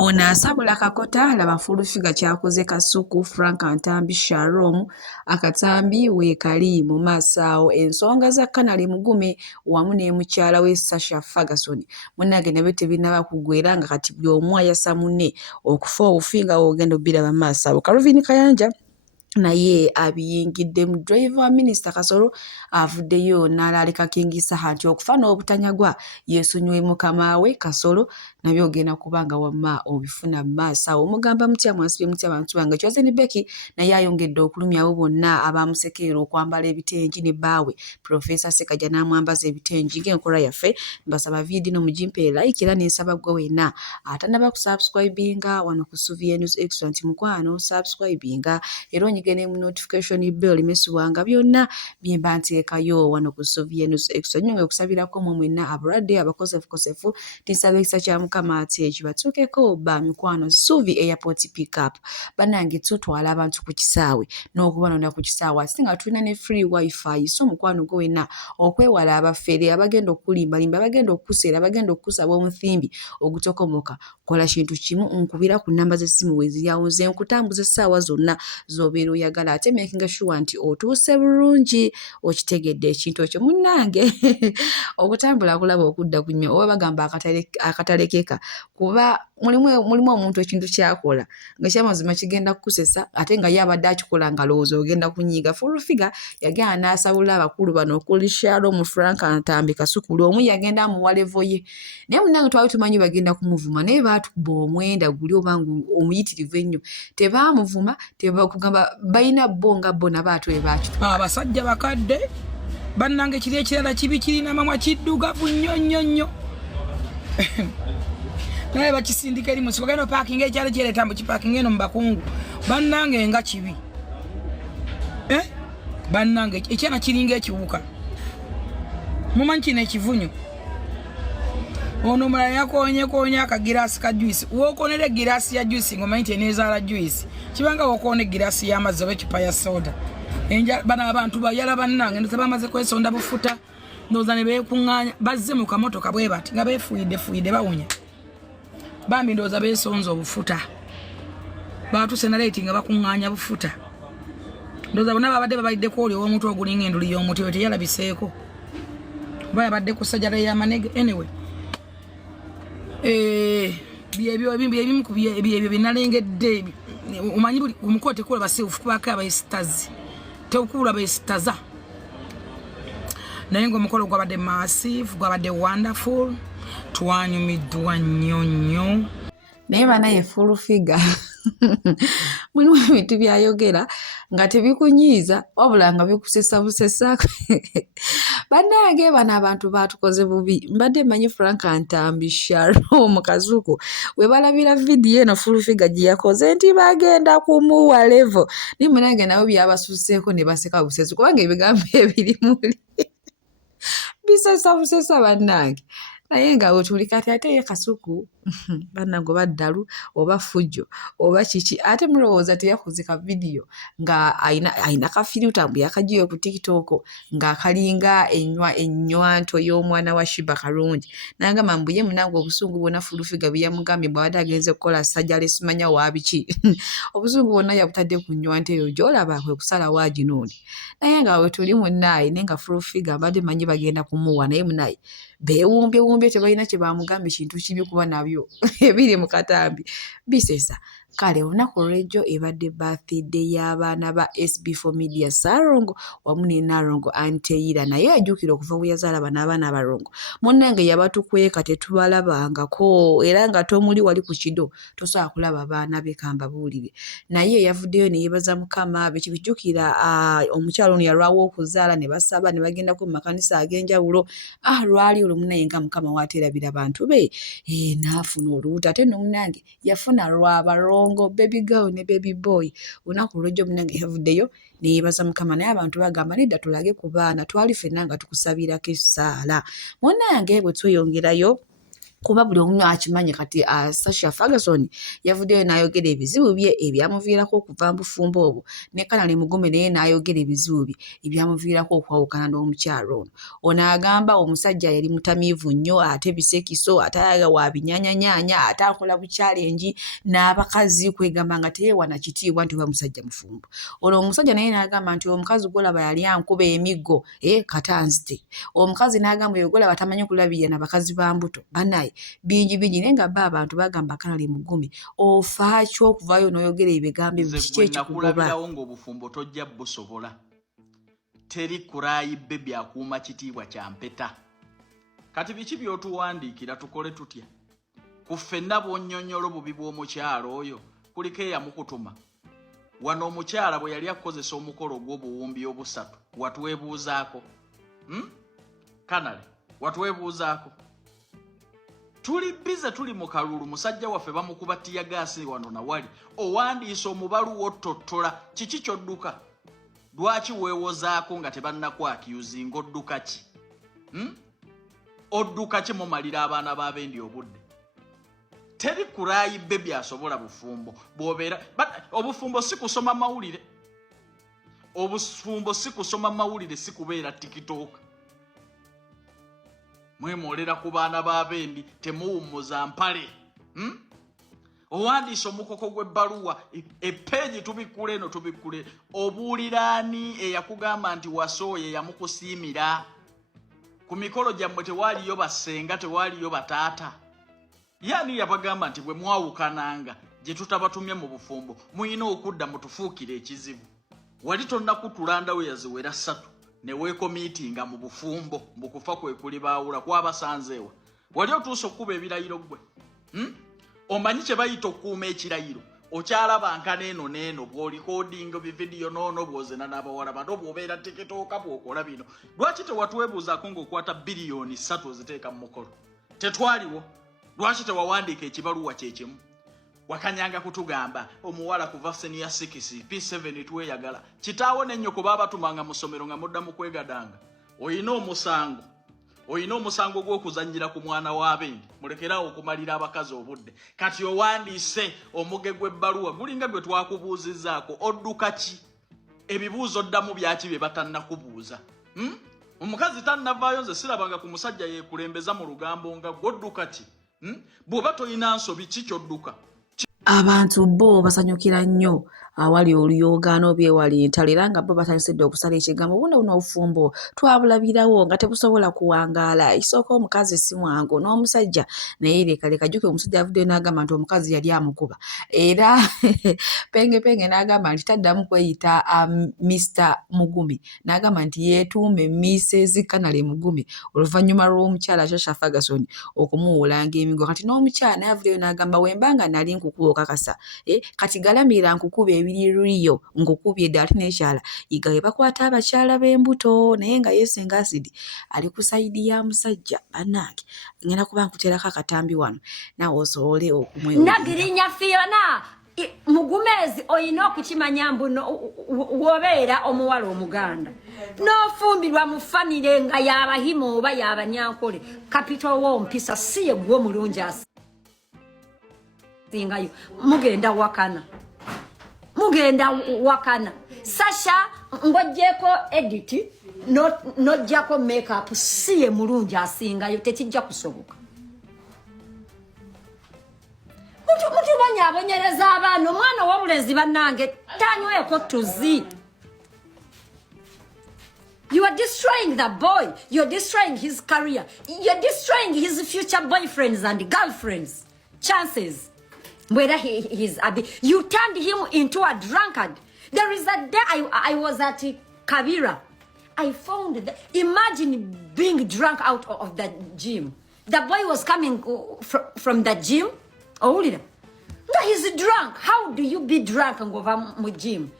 Ono asabula Kakota laba Furufiga kyakoze Kasuku Frank Ntambi Shalom akatambi weekali mu maaso awo ensonga za Kanali Mugume wamu ne mukyala we Sasha Ferguson munnage nabyo tebinaba kugwera nga kati buli omu ayasa munne okufa obufinga ogenda obbiraba mu maaso awo. Calvin Kayanja naye abiyingiddemu. Driver wa Minisita Kasolo avuddeyo n'alaalika King Saha nti okufa n'obutanyagwa yeesonyiwe mukama we Kasolo nabyo ogenda kubanga wamma obifuna mu maaso awo. Omugamba mutya mwasibye mutya abantu bange Kyoze ne Becky naye ayongedde okulumya abo bonna abaamusekerera okwambala ebitengi ne bbaawe Professor Ssekajja n'amwambaza ebitengi ng'enkola yaffe. Mbasaba viidi no mugimpe like era n'ensaba gwe wenna atannaba kusubscribinga wano ku Suvie News Extra nti mukwano subscribinga era onyigene mu notification bell mesubanga byonna byemba nteekayo wano ku Suvie News Extra. Nyonge okusabirako mu mwenna abalwadde abakosefu tisaba ekisa kya mukama ati ekibatuukeko ba mikwano Suvi Airport Pickup bannange tutwala abantu ku kisaawe n'okubanonda ku kisaawe ate nga tulina ne free wifi so mukwano gwe wenna okwewala abafere abagenda okulimbalimba abagenda okukuseera abagenda okukusaba omuthimbi ogutokomoka kola kintu kimu nkubira ku namba z'essimu weziryawo nze nkutambuza essaawa zonna z'obeera oyagala ate making sure nti otuuse bulungi okitegedde ekintu ekyo munnange okutambula kulaba okudda ku nnyo oba bagamba akatalekeka kuba mulimu omuntu ekintu kyakola nga kyamazima kigenda kukusesa ate nga ye abadde akikola nga lowooza ogenda kunyiiga. Furufiga yagenda n'asabula abakulu bano okuli Shalom Frank Ntambi Kasukulu omu yagenda amuwa levo ye naye munnange twali tumanyi bagenda kumuvuma naye baatukuba omwenda guli obanga omuyitirivu ennyo tebaamuvuma tebakugamba balina bo nga bo nabaatu ebakitwala abasajja bakadde bannange kiri ekirala kibi kirina mamwa kiddugavu nnyo naye bakisindika eri musi bagenda opaakinga ekyalo kyereeta mbu kipaakinga eno mu bakungu bannange nga kibi bannange ekyana kiringa ekiwuka mumanyi kino ekivunyu ono omulala yakonyekonya akagiraasi ka juice wookonera egiraasi ya juice ng'omanyi nti eneezaala juice kibanga wookona egiraasi y'amazzi oba ecupa ya soda bano abantu bayala bannange ndoza bamaze kwesonda bufuta ndowooza ne beekuŋŋaanya bazze mu kamotoka bwe bati nga beefuuyidde bawunya bambi ndowooza beesonza obufuta baatuse naleeti nga bakuŋŋaanya bufuta ndowooza bonna babadde babaliddeko oli ow'omutu ogulinga enduli y'omuti we teyalabiseeko oba yabadde ku sajjala y'amanege anyway byebyo binalengedde omanyi buli omukolo tekula baseefu kubako abaisitazi tekula baisitaza naye ng'omukolo gwabadde massive gwabadde wonderful twanyumiddwa nnyo naye banaye Furufiga mulimu ebintu byayogera nga tebikunyiiza wabula nga bikusesa busesa bannange bano abantu baatukoze bubi mbadde mmanyi Frank Ntambi Shalom Kazuku we balabira vidiyo eno Furufiga gye yakoze nti bagenda kumuwa levo naye munnange nabo byabasuseeko ne baseka busesi kubanga ebigambo ebirimuli bisesa busesa bannange naye nga wetuli kati ate ye Kasuku bannange oba ddalu oba fujjo oba kiki ate mulowooza teyakoze ka vidiyo nga ayina kafilita mbu yakagiwe ku TikTok ng'akalinga ennywanto y'omwana wa Shiba Kalungi n'agamba mbu ye munnange obusungu bwonna Furufiga bwe yamugambye bw'abadde agenze kukola sajjala simanya wa biki obusungu bwonna yabutadde ku nnywanto eyo gy'olaba kwe kusala waaginooni naye nga wetuli munnaaye naye nga Furufiga mbadde manyi bagenda kumuwa naye munaaye beewumbye tebalina kye bamugamba ekintu kibi kuba nabyo ebiri mu katambi bisesa kale olunaku olw'ejjo ebadde birthday y'abaana ba SB4 Media Sarongo wamu ne Narongo Anteira naye ajjukira okuva bwe yazaala bano abaana abalongo munnange yabatukweka tetubalabangako era nga tomuli wali ku kido tosobola kulaba baana be kambabuulire naye yavuddeyo ne yeebaza mukama bekijjukira omukyalo ono yalwawo okuzaala ne basaba ne bagendako mu makanisa ag'enjawulo lwali olwo munnaye nga mukama waaterabira bantu be n'afuna olubuto ate nno munnange yafuna lwabalongo baby girl ne baby boy olunaku olw'ejjo munnange yavuddeyo ne yeebaza mukama naye abantu bagamba nedda tulage ku baana twali ffenna nga tukusabirako essaala munnange bwe tweyongerayo kuba buli omu akimanyi kati Sasha Ferguson yavuddeyo n'ayogera ebizibu bye ebyamuviirako okuva mu bufumbo obwo ne Kanali Mugume naye n'ayogera ebizibu bye ebyamuviirako okwawukana n'omukyalo ono agamba omusajja yali mutamiivu nnyo ate bisekiso atayaga wa binyaanyanya ate akola bukyalengi n'abakazi kwegamba nga teyeewana kitiibwa nti oba musajja mufumbo ono omusajja naye n'agamba nti omukazi gwolaba yali ankuba emiggo katanzite omukazi n'agamba oyo gwolaba tamanyi kulabirira na bakazi ba mbuto banaye bingi naye nga ba abantu bagamba Kanali Mugume ofaaki okuvaayo n'oyogera ebigambo biki ekikugoba ng'obufumbo tojja busobola teri kurayibbe byakuuma kitiibwa kya mpeta kati biki by'otuwandiikira tukole tutya ku ffenna bw'onnyonnyola obubi bw'omukyalo oyo kuliko eyamukutuma wano omukyala bwe yali akozesa omukolo gw'obuwumbi obusatu watwebuuzaako Kanali watwebuuzaako tuli bize tuli mu kalulu musajja waffe bamukuba tiyagaasi wano nawali owandiisa omubalu wotottola kiki kyodduka lwaki weewozaako nga tebannakwakyuzinga odduka ki odduka ki mumalira abaana b'abendi obudde teri kurayibbe byasobola bufumbo bw'obeera obufumbo si kusoma mawulire obufumbo si kusoma mawulire si kubeera TikTok mwemolera ku baana b'abendi temuwummuza mpale owandiisa omukoko gw'ebbaluwa epeegi tubikkule eno tubikkule obuuliraani eyakugamba nti wasooye yamukusiimira ku mikolo gyammwe tewaaliyo bassenga tewaaliyo bataata yaani yabagamba nti bwe mwawukananga gye tutabatumye mu bufumbo muyina okudda mutufuukire ekizibu wali tonnakutulandawo yaziwera 3 ne weekomiitinga mu bufumbo mbukufa kwe kuli baawula kwabasanzeewa wali otuusa okuba ebirayiro gwe omanyi kye bayita okukuuma ekirayiro okyalaba neeno bw'olikodinga bividiyo noono bw'ozena n'abawala bano bw'obeera tikitooka bw'okola bino lwaki tewatwebuuzaako ng'okwata biliyoni 3 oziteeka mu mukolo tetwaliwo lwaki tewawandiika ekibaluwa kyekimu wakanyanga kutugamba omuwala kuva senior 6 P7 tweyagala kitaawo n'ennyoko baabatumanga mu ssomero nga mudda mu kwegadanga oyina omusango gw'okuzannyira ku mwana w'abendi mulekerawo okumalira abakazi obudde kati owandiise omuge gw'ebbaluwa gulinga gwe twakubuuzizzaako odduka ki ebibuuzo ddamu byaki bye batannakubuuza omukazi tannavaayo nze sirabanga ku musajja yeekulembeza mu lugambo nga gw'odduka ki bw'oba toyina nsobi ki kyodduka abantu bo basanyukira nnyo awali oluyoogaano byewali entalo era nga bo batanyisidde okusala ekigambo buno obufumbo twabulabirawo nga tebusobola kuwangaala isooka omukazi si mwangu n'omusajja naye leka jjuke omusajja avuddeyo n'agamba nti omukazi yali amukuba era penge n'agamba nti taddamu kweyita Mr. Mugume n'agamba nti yeetuume Mrs. Kanali Mugume oluvannyuma lw'omukyala Sasha Ferguson okumuwulanga emigo kati n'omukyala naye avuddeyo n'agamba wembanga nali nkukuba okakasa kati galamira nkukuba ebiririyo ngukubye ddala ate n'ekyala yiga we bakwata abakyala b'embuto naye nga yeesenga asidi ali ku sayidi ya musajja bannange ngenda kuba nkuteerako akatambi wano naawe osobole okumwewulira Nagirinya Fiona Mugumezi oyina okukimanya mbuno wobeera omuwala omuganda n'ofumbirwa mu famire nga y'abahimu oba y'abanyankole kapito w'ompisa si ye gwe omulungi asingayo mugenda wakana Sasha ng'oggyeko edit n'oggyako makeup si ye mulungi asingayo tekijja kusoboka mutu banyabonyereza abaana omwana w'obulenzi bannange tanyweko tuzi. You are destroying the boy. You're destroying his career. You're destroying his future boyfriends and girlfriends. Chances. Whether you turned him into a drunkard. There is a day I was at Kabira. I found that. Imagine being drunk out of the gym. The boy was coming from the gym. Oh, he's drunk. How do you be drunk and go to the gym?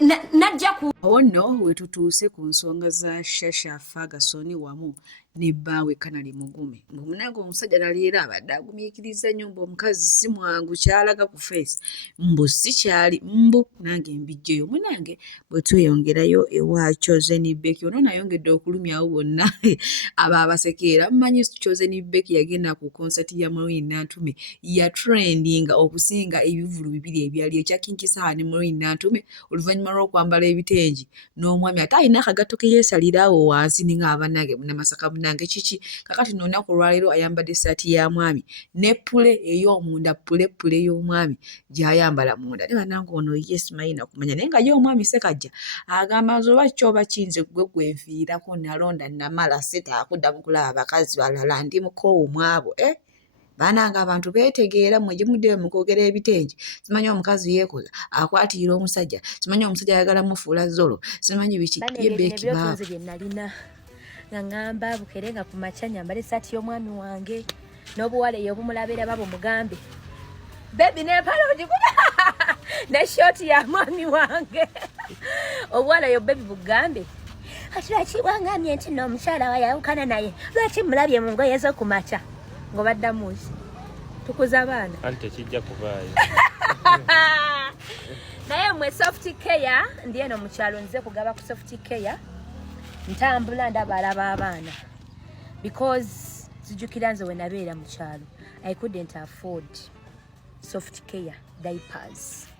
najja ku awo nno wetutuuse ku nsonga za Shasha Ferguson wamu ne bbaawe Kanali Mugume. Munange omusajja naleero abadde agumiikiriza nnyo mbu omukazi si mwangu kyalaga ku face mbu si kyali mbu nange mbijjeyo. Munange bwe tweyongerayo ewa Chosen Becky ono nayongedde okulumyawo bonna abo abasekeera. Mumanyi Chosen Becky yagenda ku konsati ya Maureen Nantume ya trendinga okusinga ebivulu bibiri ebyali ekya Kinky Saha ne Maureen Nantume oluvannyuma lw'okwambala ebitengi n'omwami ate alina akagato ke yeesaliraawo wansi ninga abannange munamasaka munange kiki kakati no lunaku olwaleero ayambadde essaati ya mwami ne pule ey'omunda pule y'omwami gy'ayambala munda ne bannange ono ye simanyi nakumanya naye nga ye omwami Ssekajja agamba nze oba kyoba kiyinza gwe gwenfiirako nalonda namala sitaakuddamu kulaba bakazi balala ndi mukoowu mwabo bananga abantu beetegeera mwe gye muddeyo mu kwogera ebitengi. Simanyi omukazi yeekola akwatira omusajja, simanyi omusajja ayagala mufuula zolo, simanyi biki ye Becky baawo bye nalina nga ngamba bukere nga ku makya nyambala essaati y'omwami wange n'obuwala eyo obumulabira babo mugambe bebi n'empala ogikuba ne shoti ya mwami wange obuwala eyo bebi bugambe kati lwaki wangambye nti n'omukyala wayawukana naye lwaki mulabye mu ngoye zo ku makya ng'obaddamu ki tukuza abaana anti kijja kuvaayo naye mwe soft care ndi eno mu kyalo nze kugaba ku soft care ntambula ndaba alaba abaana because zijjukira nze we nabeera mu kyalo I couldn't afford soft care diapers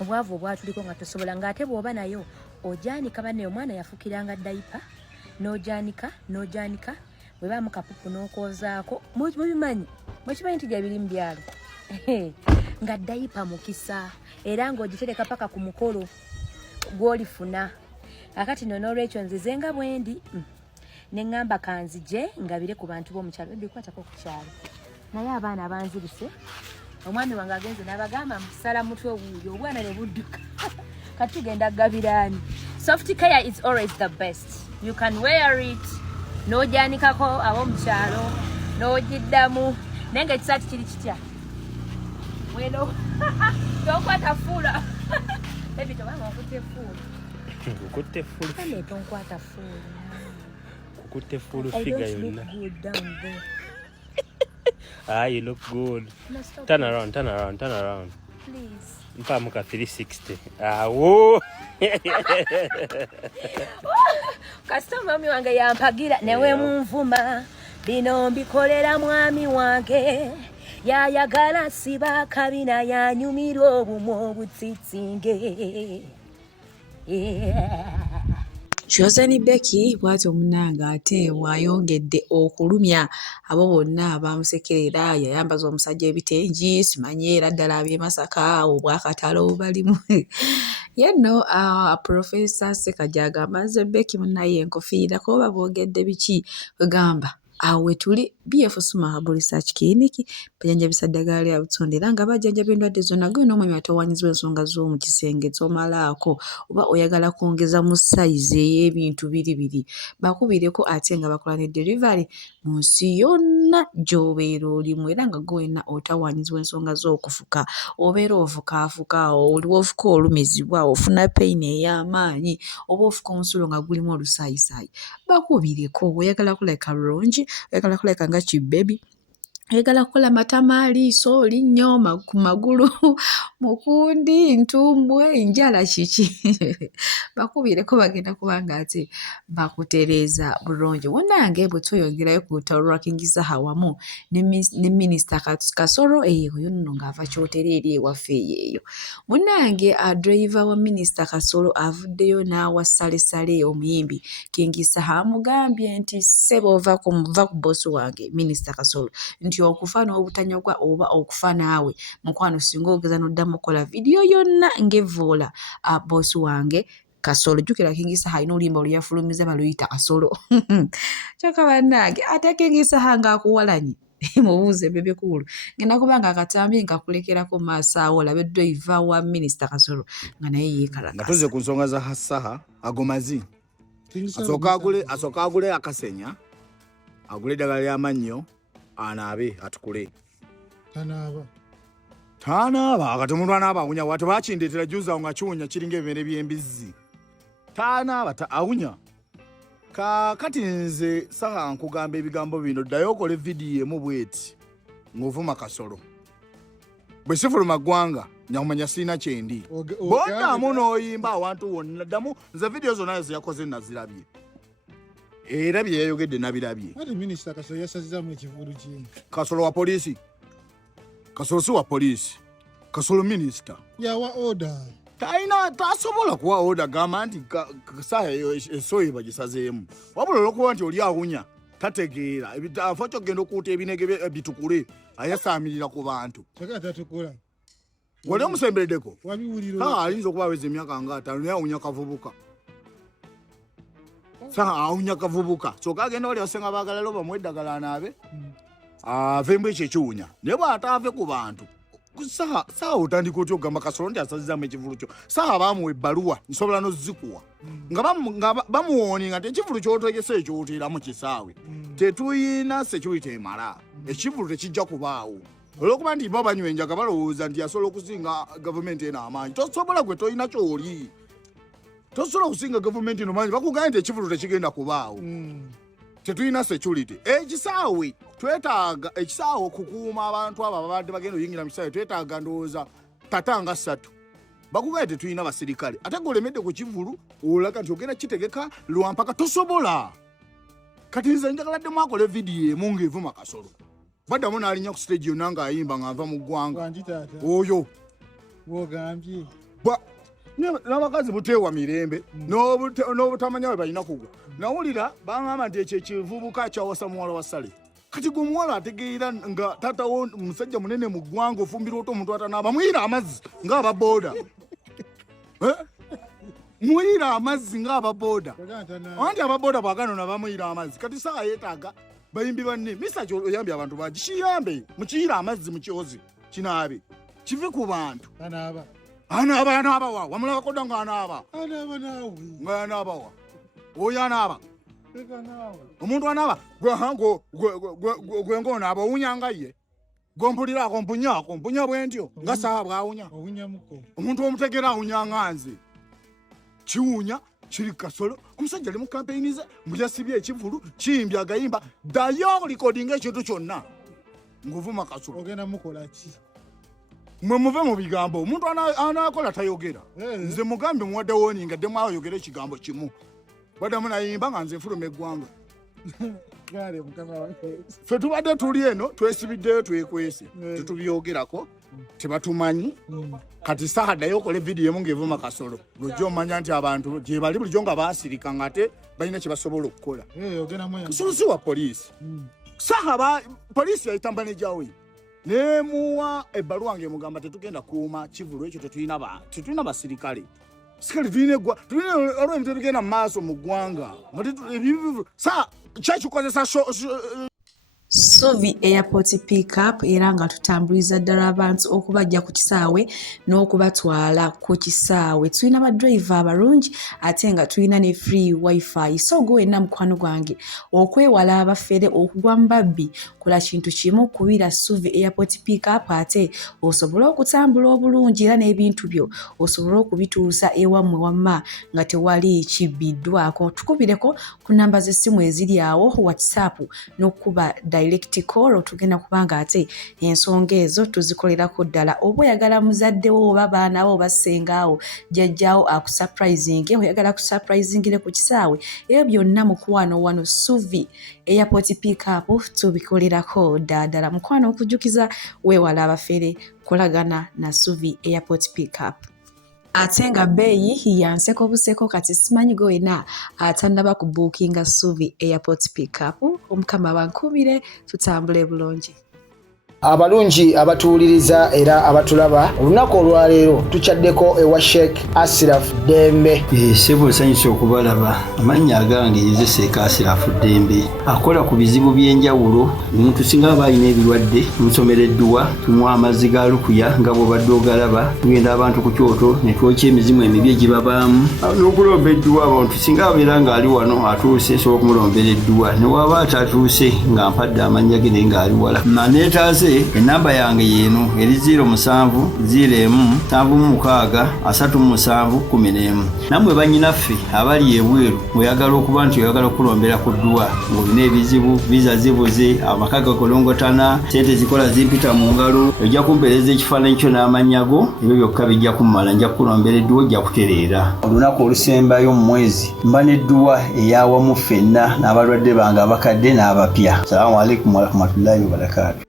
obwavu obwatuliko nga tosobola ng'ate bw'oba nayo ojanika banne omwana yafukiranga diaper n'ojanika bwe baamu kapupu n'okwozaako mubimanyi mwekimanyi nti gyabiri mu byalo nga diaper mukisa era ng'ogitereka paka ku mukolo gw'olifuna akati no n'olwekyo nzize nga bwendi ne ŋŋamba kanzije ngabire ku bantu b'omukyalo bikwatako ku kyalo naye abaana banzirise omwami wange agenze n'abagamba musala mutwe wuuyo obwana ne budduka kati tugenda gabiraani. Soft care is always the best. You can wear it n'ogyanikako ab'omukyalo n'ogiddamu naye ng'ekisaati kiri kitya weno tonkwata fuula bebi tobanga wakutte fuula kukutte full kale tonkwata fuula kukutte full figure yonna you look good. No, stop. Turn around Please. mpamuka 360 awo kasita mwami wange yampagira newe munvuma bino mbikolera mwami wange yayagala siba kabina yanyumirwa obumu obutsitsinge Chosen Becky bw'atyo omunanga ate wayongedde okulumya abo bonna abamusekerera yayambaza omusajja ebitengi simanyi era ddala ab'e Masaka obwakatalo balimu yenno Professor Ssekajja agamba nze Becky munnaye enkofiira koba boogedde biki wegamba awe tuli BF Suma Herbal Research Clinic bajanjabisa ddagala lya butonde era nga bajjanjaba endwadde zonna gwe n'omwami atawanyizibwa ensonga z'omu kisenge tomalaako oba oyagala kwongeza mu sayizi ey'ebintu biri bakubireko ate nga bakola ne delivery mu nsi yonna gy'obeera olimu era nga gwe wenna otawanyizibwa ensonga z'okufuka obeera ofukaafuka oli wofuka olumizibwa ofuna peyini ey'amaanyi oba ofuka omusulo nga gulimu olusaayisayi bakubireko oyagala kuleka bulungi oyagala kuleka nga kibebi oyagala kukola matama liiso linnyo ku magulu mukundi ntumbwe njala kiki bakubireko bagenda kubanga ate bakutereeza bulungi. Munnange bwe tweyongerayo ku lutalo lwa Kinky Saha wamu ne Minisita Kasolo oyo nno ng'ava kyotera eri ewaffe eyo. Munnange driver wa Minisita Kasolo avuddeyo n'awa Salesale omuyimbi Kinky Saha amugambye nti ssebo ova ku bbosi wange Minisita Kasolo nti okufa n'obutanyagwa oba okufa naawe mukwano singa ogeza n'oddamu okukola vidiyo yonna ng'evvoola bbosi wange Kasolo. Jjukira Kinky Saha alina oluyimba oluyafulumiza baluyita Kasolo kyokka bannange ate Kinky Saha ng'akuwalanye mubuuze bebekulu ngenda kubanga akatambi nkakulekerako maaso awo olabe driver wa Minisita Kasolo nga naye yeekalakasa. Tuze ku nsonga za Saha agomazi asooka agule akasenya agule eddagala ly'amannyo anaabe atukule Tanaaba akati omuntu anaaba awunya wate bakindetera juza nga kiwunya kiringa ebimere by'embizzi. Tanaaba awunya. Kati nze saha nkugamba ebigambo bino ddayo okole vidiyo emu bweti ng'ovuma Kasolo. Bwe sifuluma ggwanga nyakumanya sirina kyendi. Boddamu n'oyimba awantu wonna ddamu nze vidiyo zonna zeyakoze nazirabye. Era bye yayogedde nabirabye. Ati minisita Kasolo yasazizaamu ekivulu kimu. Kasolo wa polisi. Kasolo si wa polisi. Kasolo minisita. Yawa order. Tasobola kuwa order gamba nti saa esoyi bagisazeemu. Wabula olw'okuba nti oli awunya tategeera ebitafo kyogenda okuuta ebinege bitukule ayasaamirira ku bantu. Kyokka tatukula. Wali omusembereddeko? Wabiwulira. Ayinza okuba aweza emyaka nga 5 naye awunya kavubuka. Awunya kavubuka. Kyokka agenda wali asenga baagala loba mweddagala anaabe. Avembu ekyo ekiwunya. Naye bw'ataave ku bantu. Saa otandika otya okugamba Kasolo nti asazizaamu ekivulu kyo. Saa baamuwa ebbaluwa nsobola n'ozikuwa. Nga bamuwooninga nti ekivulu ky'otegese ekyoteeramu kisaawe. Tetuyina security emala. Ekivulu tekijja kubaawo. Olw'okuba nti bo banywa enjaga balowooza nti asobola okusinga gavumenti eno amaanyi. Tosobola gwe tolina ky'oli. Tosobola okusinga gavumenti eno amaanyi. Bakugambye nti ekivulu tekigenda kubaawo. Tetuyina security. Ekisaawe twetaaga ekisaawe okukuuma abantu abo ababadde bagenda oyingira mu kisaawe twetaaga ndowooza tatanga 3. Bakugambye tetuyina basirikale. Ate golemedde ku kivulu olaga nti ogenda kitegeka lwampaka tosobola. Kati nze njagaladde akola vidiyo emu ng'evuma Kasolo. Baddamu n'alinnya ku stage yonna ng'ayimba ng'ava mu ggwanga. Oyo. Bw'ogambye. N'abakazi buteewa mirembe n'obutamanya bwe balina kugwa. Nawulira bangamba nti ekyo ekivubuka kyawasa muwala wa Sale. Kati gwe omuwala ategeera nga taatawo musajja munene mu ggwanga ofumbira ota omuntu atanaaba muyira amazzi ng'ababooda. Muyira amazzi ng'ababooda. Anti ababooda bwaganona bamuyira amazzi. Kati saa yeetaaga bayimbi banne misa oyambye abantu bangi kiyambe mukiyira amazzi mu kyozi kinaabe kive ku bantu. Anaaba wa wamulaba kodda ng'anaaba. Anaaba naawe. Ng'anaaba wa. Oyo anaaba. Omuntu anaaba gwe ng'onaaba owunyanga ye. Gompuliraako mpunya bwentyo nga saa bw'awunya. Omuntu omutegeera awunyanga nze. Kiwunya kiri Kasolo omusajja ali mu kampeyini ze muyasibye ekivulu kiyimbye agayimba ddayo likodinga ekintu kyonna ng'ovuma Kasolo. Ogenda mukola ki? Mwe muve mu bigambo omuntu anaakola tayogera. Nze mugambe muwadde woninga ddemu ayogera ekigambo kimu. Baddamu nayimba nga nze nfuluma eggwanga. Ffe tubadde tuli eno twesibiddeyo twekwese tetubyogerako tebatumanyi. Kati saa ddayo okole vidiyo emu ng'evuma Kasolo lwojja omanya nti abantu gye bali bulijjo nga baasirika ng'ate balina kye basobola okukola. Kasolo si wa poliisi. Saa poliisi yayitamba nejjawe nemuwa ebbaluwa ng'emugamba tetugenda kuuma kivulu ekyo tetulina basirikale. Sikali tulina olw'ebintu ebigenda mu maaso mu ggwanga. Saa kyakikozesa Suvi Airport Pickup era nga tutambuliza ddala abantu okubajja ku kisaawe n'okubatwala ku kisaawe. Tulina badriver abalungi ate nga tulina ne free wifi. So gwe wenna mukwano gwange okwewala abafere okugwa mu babbi kola kintu kimu kubira Suvi Airport Pickup ate osobola okutambula obulungi era n'ebintu byo osobola okubituusa ewammwe wamma nga tewali kibbiddwako. Tukubireko ku namba z'essimu eziri awo WhatsApp n'okuba direct call tugenda kubanga ate ensonga ezo tuzikolerako ddala. Oba oyagala muzaddewo oba baanawo oba ssengaawo jjajjaawo akusurprising oyagala kusurprisingire ku kisaawe ebyo byonna mukwano wano Suvi Airport Pickup tubikolerako ddala. Mukwano okujjukiza weewala abafere kolagana na Suvi Airport Pickup. Ate nga bbeeyi yanseko buseko kati simanyi gwe wena atannaba kubuukinga Suvi Airport Pickup. Omukama bankubire tutambule bulungi. Abalungi abatuwuliriza era abatulaba olunaku olwaleero tukyaddeko ewa Sheikh Ashraf Dembe. Sebo nsanyusa okubalaba. Amannya agange ye Sheikh Ashraf Dembe akola ku bizibu by'enjawulo. Omuntu singa aba alina ebirwadde musomereddwa tumuwa amazzi ga lukuya nga bw'obadde ogalaba. Tugenda abantu ku kyoto ne twokya emizimu emibi egibabaamu n'okulomba edduwa. Abantu singa abeera ng'ali wano atuuse sobola okumulombera edduwa ne waba atatuuse nga mpadde amannya ge naye ng'ali wala. Naneetaase nze enamba yange yeeno eri 0701763711 nammwe bannyinaffe abali ebweru oyagala okuba nti oyagala okulombera ku ddwa ng'olina ebizibu viza zibuze amaka gakolongotana sente zikola zimpita mu ngalo ojja kumpeereza ekifaananyi kyo n'amanyago ebyo byokka bijja kummala nja kukulombera edduwa ojja kutereera olunaku olusembayo mu mwezi mba n'edduwa eyawamu ffenna n'abalwadde bange abakadde n'abapya. Salaamu alaikum warahmatullahi wabarakatuh.